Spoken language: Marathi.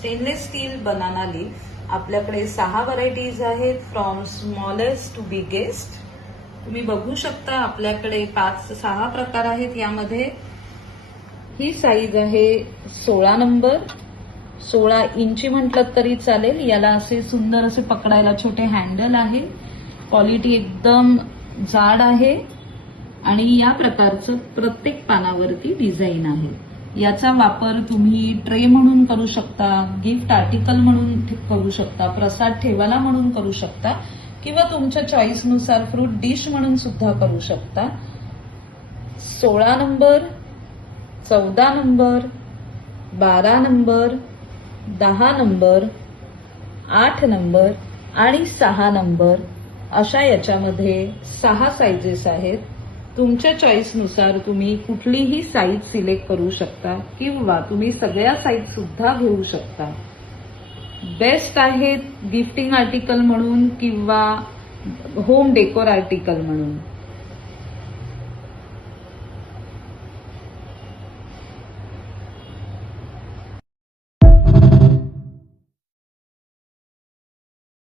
Stainless steel banana leaf. आपल्याकडे 6 व्हरायटीज आहेत, फ्रॉम स्मॉलेस्ट टू बिगेस्ट. तुम्ही बघू शकता आपल्याकडे 5-6 प्रकार आहेत. यामध्ये ही साईज आहे 16 नंबर. 16 इंची म्हटलं तरी चालेल. याला असे सुंदर असे पकडायला छोटे हँडल आहे. क्वालिटी एकदम जाड आहे आणि या प्रकारचं प्रत्येक पानावरती डिझाईन आहे. याचा वापर तुम्ही ट्रे म्हणून करू शकता, गिफ्ट आर्टिकल म्हणून करू शकता, प्रसाद ठेवायला म्हणून करू शकता किंवा तुमच्या चॉईसनुसार फ्रूट डिश म्हणून सुद्धा करू शकता. 16 number, 14 number, 12 number, 10 number, 8 number आणि 6 नंबर अशा याच्यामध्ये 6 साइजेस आहेत. तुमच्या चॉईसनुसार तुम्ही कुठलीही साईज सिलेक्ट करू शकता किंवा तुम्ही सगळ्या साईज सुद्धा घेऊ शकता. बेस्ट आहेत गिफ्टिंग आर्टिकल म्हणून किंवा होम डेकोर आर्टिकल म्हणून.